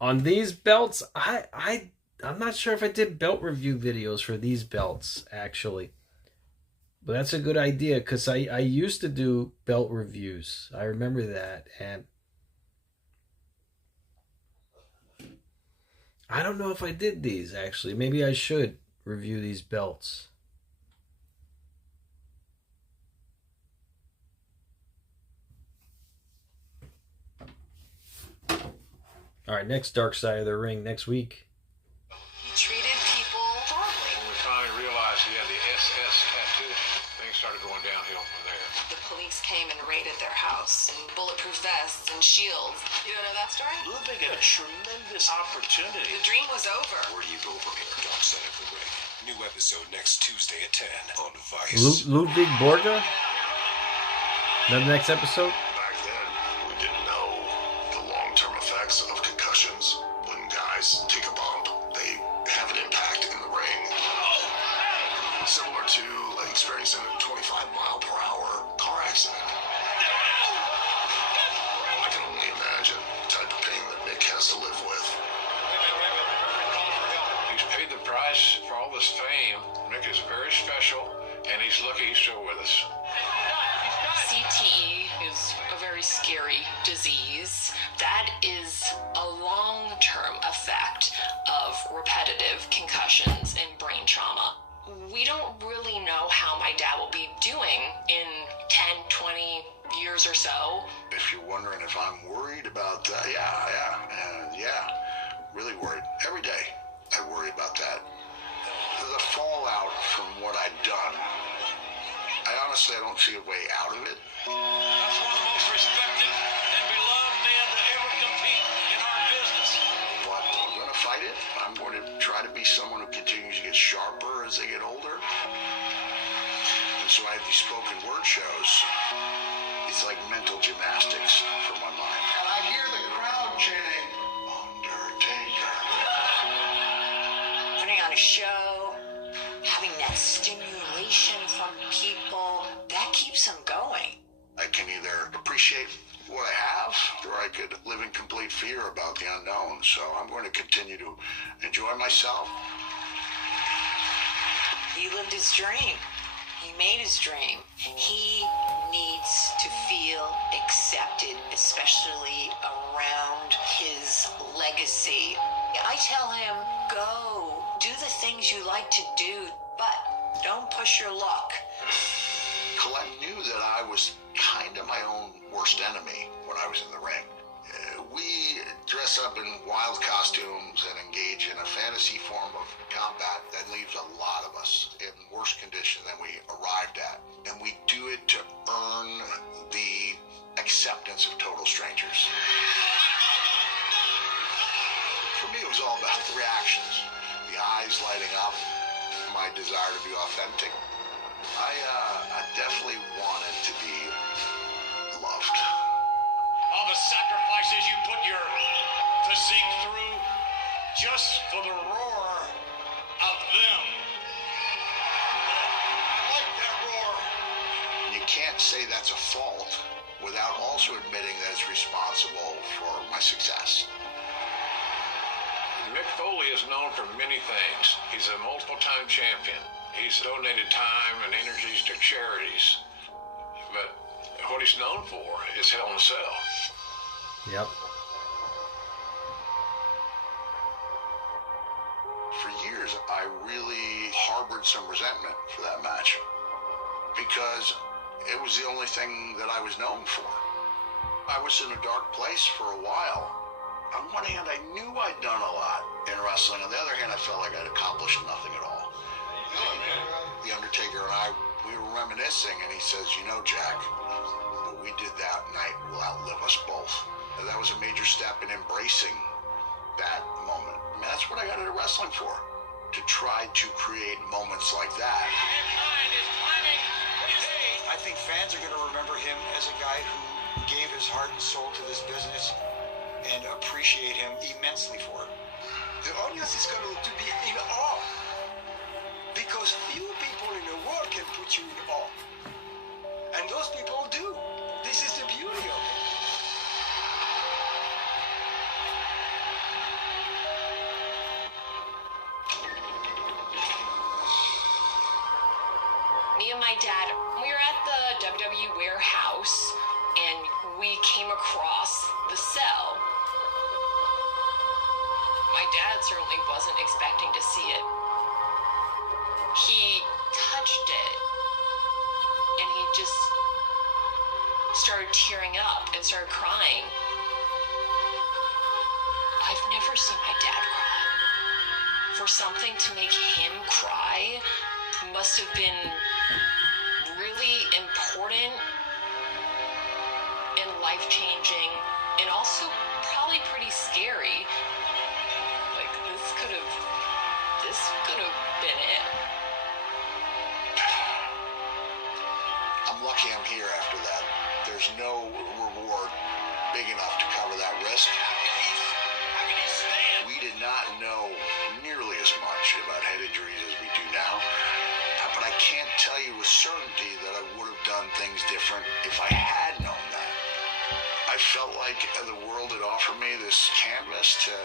On these belts, I'm not sure if I did belt review videos for these belts, actually. But that's a good idea, because I used to do belt reviews. I remember that. And I don't know if I did these, actually. Maybe I should review these belts. All right, next Dark Side of the Ring next week. He treated people horribly. When we finally realized he had the SS tattoo, things started going downhill from there. The police came and raided their house in bulletproof vests and shields. You don't know that story? Ludwig had a tremendous opportunity. The dream was over. Where do you go from here? Dark Side of the Ring. New episode next Tuesday at 10 on Vice. Ludwig Borga? The next episode? Back then, we didn't know the long-term effects of concussions. When guys take a bump, they have an impact in the ring. Similar to experiencing a 25-mile-per-hour car accident. I can only imagine the type of pain that Mick has to live with. He's paid the price price for all this fame. Mick is very special, and he's lucky he's still with us. CTE is a very scary disease. That is a long-term effect of repetitive concussions and brain trauma. We don't really know how my dad will be doing in 10, 20 years or so. If you're wondering if I'm worried about that, yeah, really worried. Every day I worry about that. The fallout from what I've done, I honestly don't see a way out of it. That's one of the most respected and beloved men to ever compete in our business. But I'm going to fight it. I'm going to try to be someone who continues to get sharper as they get older. And so I have these spoken word shows. It's like mental gymnastics for my mind. And I hear the crowd chanting, Undertaker. Putting on a show, having that stimulation from people, that keeps them going. I can either appreciate what I have, or I could live in complete fear about the unknown. So I'm going to continue to enjoy myself. He lived his dream. He made his dream. He needs to feel accepted, especially around his legacy. I tell him, go, do the things you like to do, but don't push your luck. Colette knew that I was kind of my own worst enemy when I was in the ring. We dress up in wild costumes and engage in a fantasy form of combat that leaves a lot of us in worse condition than we arrived at. And we do it to earn the acceptance of total strangers. For me, it was all about the reactions, the eyes lighting up, my desire to be authentic. I definitely wanted to be loved. All the sacrifices you put your physique through just for the roar of them. I like that roar. You can't say that's a fault without also admitting that it's responsible for my success. Mick Foley is known for many things. He's a multiple-time champion. He's donated time and energies to charities. But what he's known for is Hell in a Cell. Yep. For years, I really harbored some resentment for that match because it was the only thing that I was known for. I was in a dark place for a while. On one hand, I knew I'd done a lot in wrestling. On the other hand, I felt like I'd accomplished nothing at all. The Undertaker and I, we were reminiscing, and he says, you know, Jack, what we did that night will outlive us both. And that was a major step in embracing that moment. I mean, that's what I got into wrestling for, to try to create moments like that. I think fans are going to remember him as a guy who gave his heart and soul to this business and appreciate him immensely for it. The audience is going to be in awe because few people in the world can put you in awe. And those people do. This is the beauty of it. Me and my dad, we were at the WWE warehouse, and we came across the cell. My dad certainly wasn't expecting to see it. He touched it, and he just started tearing up and started crying. I've never seen my dad cry. For something to make him cry must have been really important and life-changing, and also probably pretty scary. Like, this could have been it. I'm lucky I'm here after that. There's no reward big enough to cover that risk. We did not know nearly as much about head injuries as we do now. But I can't tell you with certainty that I would have done things different if I had known that. I felt like the world had offered me this canvas to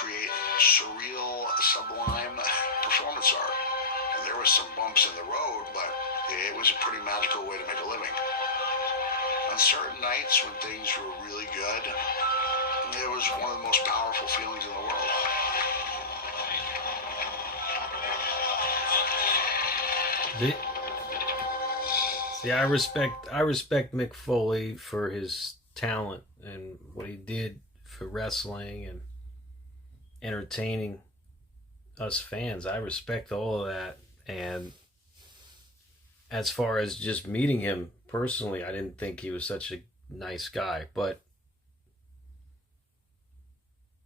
create surreal, sublime performance art. And there was some bumps in the road, but it was a pretty magical way to make a living. On certain nights when things were really good, it was one of the most powerful feelings in the world. See, I respect Mick Foley for his talent and what he did for wrestling and entertaining us fans. I respect all of that. And as far as just meeting him personally, I didn't think he was such a nice guy. But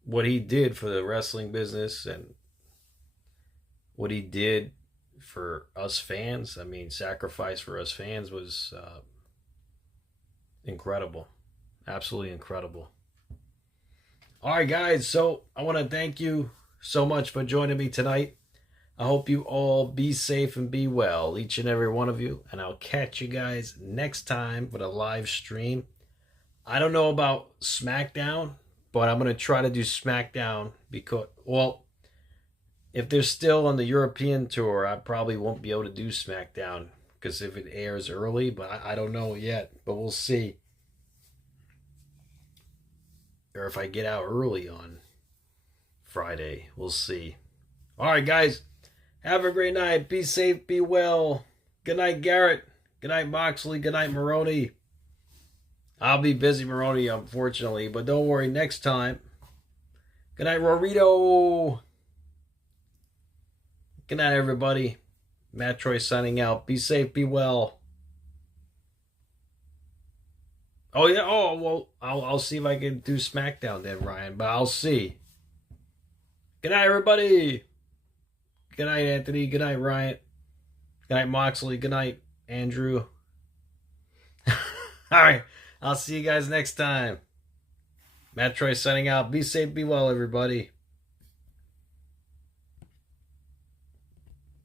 what he did for the wrestling business and what he did for us fans, I mean, sacrifice for us fans was incredible. Absolutely incredible. All right, guys, so I want to thank you so much for joining me tonight. I hope you all be safe and be well, each and every one of you, and I'll catch you guys next time with a live stream. I don't know about SmackDown, but I'm going to try to do SmackDown because, well, if they're still on the European tour, I probably won't be able to do SmackDown because if it airs early, but I don't know yet, but we'll see. Or if I get out early on Friday, we'll see. All right, guys, have a great night. Be safe, be well. Good night, Garrett. Good night, Moxley. Good night, Maroney. I'll be busy, Maroney, unfortunately, but don't worry, next time. Good night, Rorito. Good night, everybody. MATTROISE signing out. Be safe, be well. Oh, yeah. Oh, well, I'll see if I can do SmackDown then, Ryan, but I'll see. Good night, everybody. Good night, Anthony. Good night, Ryan. Good night, Moxley. Good night, Andrew. All right. I'll see you guys next time. MATTROISE signing out. Be safe, be well, everybody.